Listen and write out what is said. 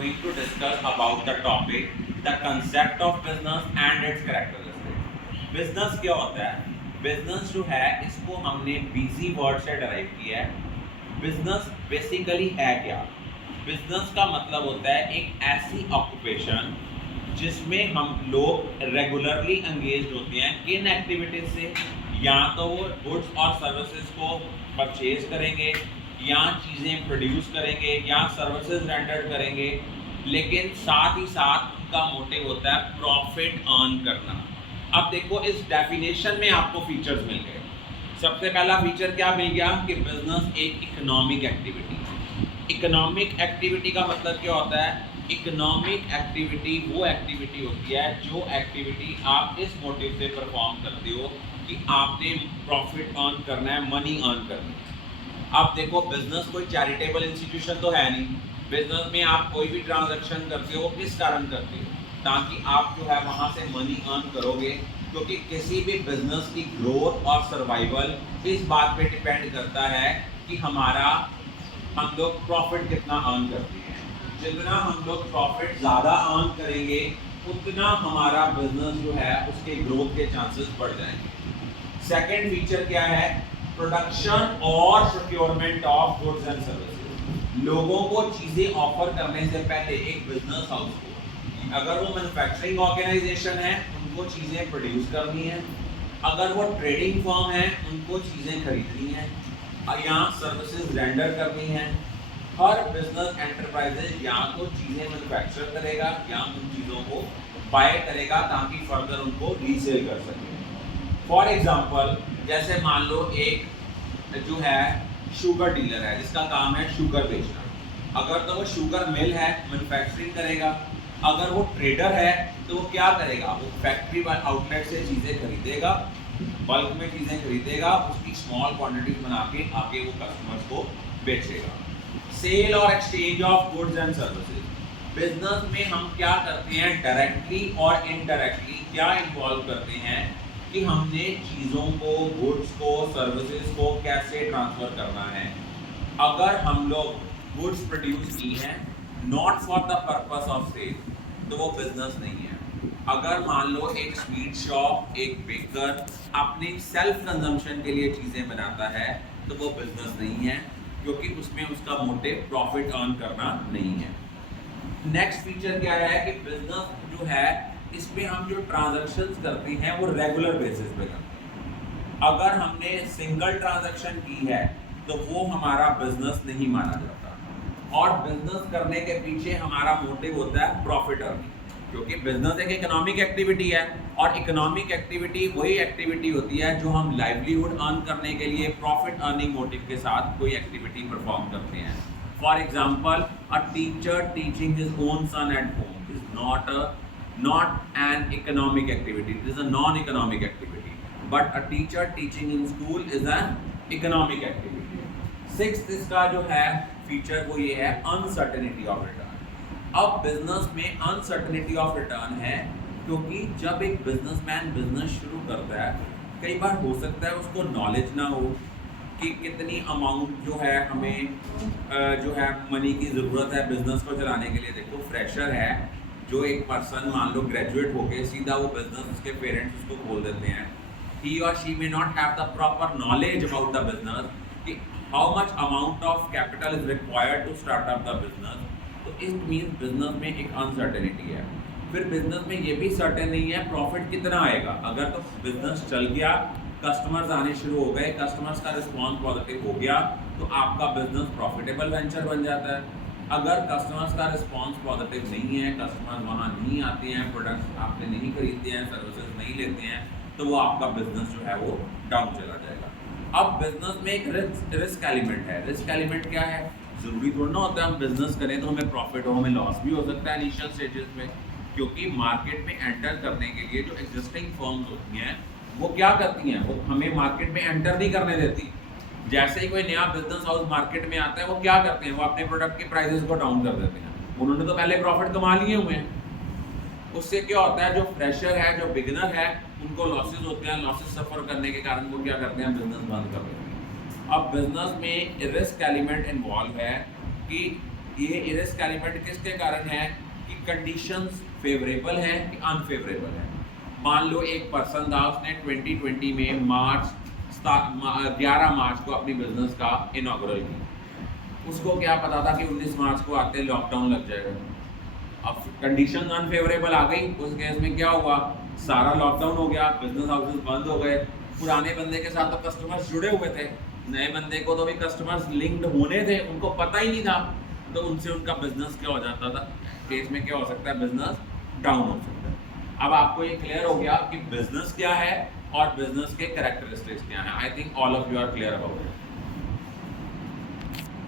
going to discuss about the topic, the concept of business and its characteristics. Business क्या होता है? Business जो है इसको हमने busy word से derive किया है. Business basically है क्या? Business का मतलब होता है एक ऐसी occupation जिसमें हम लोग रेगुलरली एंगेज होते हैं किन एक्टिविटीज से, या तो वो गुड्स और सर्विसेज को परचेज करेंगे, या चीज़ें प्रोड्यूस करेंगे, या सर्विसेज रेंडर करेंगे, लेकिन साथ ही साथ उनका मोटिव होता है प्रॉफिट अर्न करना. अब देखो इस डेफिनेशन में आपको फीचर्स मिल गए. सबसे पहला फीचर क्या मिल गया कि बिजनेस एक इकोनॉमिक एक्टिविटी. इकोनॉमिक एक्टिविटी का मतलब क्या होता है? इकोनॉमिक एक्टिविटी वो एक्टिविटी होती है जो एक्टिविटी आप इस मोटिव से परफॉर्म करते हो कि आपने प्रॉफिट अर्न करना है, मनी अर्न करनी है. अब देखो बिजनेस कोई चैरिटेबल इंस्टीट्यूशन तो है नहीं. बिजनेस में आप कोई भी ट्रांजैक्शन करते हो किस कारण करते हो? ताकि आप जो है वहाँ से मनी अर्न करोगे, क्योंकि किसी भी बिजनेस की ग्रोथ और सर्वाइवल इस बात पे डिपेंड करता है कि हम लोग प्रॉफिट कितना अर्न करते हैं. जितना हम लोग प्रॉफिट ज़्यादा अर्न करेंगे उतना हमारा बिजनेस जो है उसके ग्रोथ के चांसेस बढ़ जाएंगे. सेकंड फीचर क्या है? प्रोडक्शन और सिक्योरमेंट ऑफ गुड्स एंड सर्विसेज. लोगों को चीज़ें ऑफर करने से पहले एक बिजनेस हाउस को, अगर वो मैन्युफैक्चरिंग ऑर्गेनाइजेशन है उनको चीज़ें प्रोड्यूस करनी है, अगर वो ट्रेडिंग फर्म है उनको चीज़ें खरीदनी है, या सर्विसेज रेंडर करनी है. हर बिजनेस एंटरप्राइजेज या तो चीज़ें मैन्युफैक्चर करेगा या उन चीज़ों को बाय करेगा ताकि फर्दर उनको रीसेल कर सके. फॉर एग्जांपल जैसे मान लो एक जो है शुगर डीलर है जिसका काम है शुगर बेचना. अगर तो वो शुगर मिल है, मैन्युफैक्चरिंग करेगा. अगर वो ट्रेडर है तो वो क्या करेगा? वो फैक्ट्री आउटलेट से चीज़ें खरीदेगा, बल्क में चीज़ें खरीदेगा, उसकी स्मॉल क्वांटिटी बना के आगे वो कस्टमर्स को बेचेगा. सेल और exchange of goods and services. Business में हम क्या करते हैं? डायरेक्टली और इनडायरेक्टली क्या इन्वॉल्व करते हैं कि हमने चीज़ों को, गुड्स को, सर्विसेज को कैसे ट्रांसफ़र करना है. अगर हम लोग गुड्स प्रोड्यूस की हैं not for the purpose of sale तो वो बिजनेस नहीं है. अगर मान लो एक स्वीट शॉप, एक बेकर अपनी सेल्फ कंजम्पशन के लिए चीज़ें बनाता है तो वो बिजनेस नहीं है, क्योंकि उसमें उसका मोटिव प्रॉफिट अर्न करना नहीं है. नेक्स्ट फीचर क्या है कि बिजनेस जो है इसमें हम जो ट्रांजैक्शंस करते हैं वो रेगुलर बेसिस पे करते हैं. अगर हमने सिंगल ट्रांजैक्शन की है तो वो हमारा बिजनेस नहीं माना जाता. और बिजनेस करने के पीछे हमारा मोटिव होता है प्रॉफिट अर्निंग, क्योंकि बिजनेस एक इकोनॉमिक एक्टिविटी है और इकोनॉमिक एक्टिविटी वही एक्टिविटी होती है जो हम लाइवलीहुड अर्न करने के लिए प्रॉफिट अर्निंग मोटिव के साथ कोई एक्टिविटी परफॉर्म करते हैं. For example a teacher teaching his own son at home is not an economic activity, it is a non-economic activity, but a teacher teaching in school is an economic activity. Sixth इसका जो है feature वो ये है uncertainty of return. अब business में uncertainty of return है क्योंकि जब एक बिजनेसमैन बिजनेस शुरू करता है कई बार हो सकता है उसको नॉलेज ना हो कि कितनी अमाउंट जो है हमें जो है मनी की ज़रूरत है बिजनेस को चलाने के लिए. देखो फ्रेशर है जो एक पर्सन मान लो ग्रेजुएट होके सीधा वो बिजनेस उसके पेरेंट्स उसको खोल देते हैं. ही और she may not have the proper knowledge about the business कि how much amount of capital is required to start up the business. तो इट मीन्स बिजनेस में एक अनसर्टेनिटी है. फिर बिजनेस में ये भी सर्टेन नहीं है प्रॉफिट कितना आएगा. अगर तो बिजनेस चल गया, कस्टमर्स आने शुरू हो गए, कस्टमर्स का रिस्पॉन्स पॉजिटिव हो गया तो आपका बिजनेस प्रॉफिटेबल वेंचर बन जाता है. अगर कस्टमर्स का रिस्पांस पॉजिटिव नहीं है, कस्टमर वहाँ नहीं आते हैं, प्रोडक्ट्स आपने नहीं खरीदते हैं, सर्विसेज नहीं लेते हैं, तो वो आपका बिजनेस जो है वो डाउन चला जाएगा. अब बिजनेस में एक रिस्क एलिमेंट है. रिस्क एलिमेंट क्या है? ज़रूरी थोड़ा ना होता है हम बिजनेस करें तो हमें प्रॉफिट हो, हमें लॉस भी हो सकता है इनिशियल स्टेजेस में, क्योंकि मार्केट में एंटर करने के लिए जो एग्जिस्टिंग फर्म्स होती हैं वो क्या करती हैं? वो हमें मार्केट में एंटर नहीं करने देती. जैसे ही कोई नया बिजनेस हाउस मार्केट में आता है वो क्या करते हैं? वो अपने प्रोडक्ट के प्राइसेस को डाउन कर देते हैं. उन्होंने तो पहले प्रॉफिट कमा लिए हुए हैं. उससे क्या होता है, जो फ्रेशर है, जो बिगिनर है, उनको लॉसेस होते हैं. लॉसेस सफर करने के कारण वो क्या करते हैं? बिजनेस बंद कर देते हैं. अब बिजनेस में रिस्क एलिमेंट इन्वॉल्व है कि ये इरिस्क एलिमेंट किसके कारण है कि कंडीशंस फेवरेबल है कि अनफेवरेबल है। मान लो एक पर्सन था, उसने 2020 में 11 मार्च को अपनी बिजनेस का इनॉग्रल की। उसको क्या पता था कि 19 मार्च को आते लॉकडाउन लग जाएगा। अब कंडीशन अनफेवरेबल आ गई, उस केस में क्या हुआ, सारा लॉकडाउन हो गया, बिजनेस हाउसेस बंद हो गए। पुराने बंदे के साथ तो कस्टमर्स जुड़े हुए थे, नए बंदे को तो भी कस्टमर्स लिंक्ड होने थे, उनको पता ही नहीं था, तो उनसे उनका बिजनेस क्या हो जाता था, केस में क्या हो सकता है, बिजनेस डाउन हो सकता है। अब आपको ये क्लियर हो गया कि बिजनेस क्या है और बिजनेस के कैरेक्टरिस्टिक्स क्या हैं। I think all of you are clear about it.